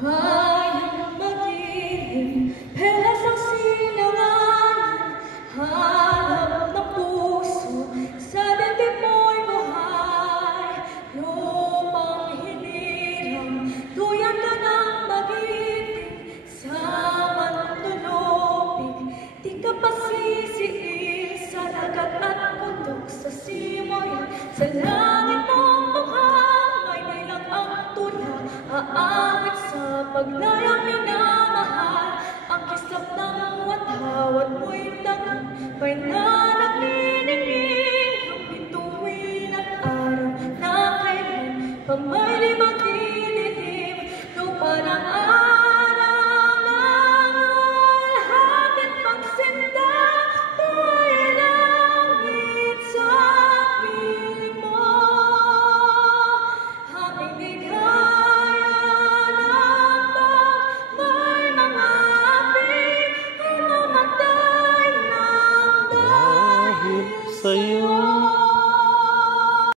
Hayang magdilim, pelas ang silanganan, hanap ng puso, sa dibdib mo'y buhay. Lupang hinirang, tuyan ka ng mag-ibig, sa mandulupig, di ka pasisiil, sa dagat at bundok, sa simoy, sa langit mong mukhang may nilang ang tula, aawit sa paglayang minamahal, ang kislap ng watawat mo'y dagat, may nanagniningning, ang bituin at araw na kailan pa may limang didilim, lupa ng araw ng walhati pagsinta, may langit sa piling mo, aming ligaya ng may mga api, ay mamatay ng dahil sa'yo.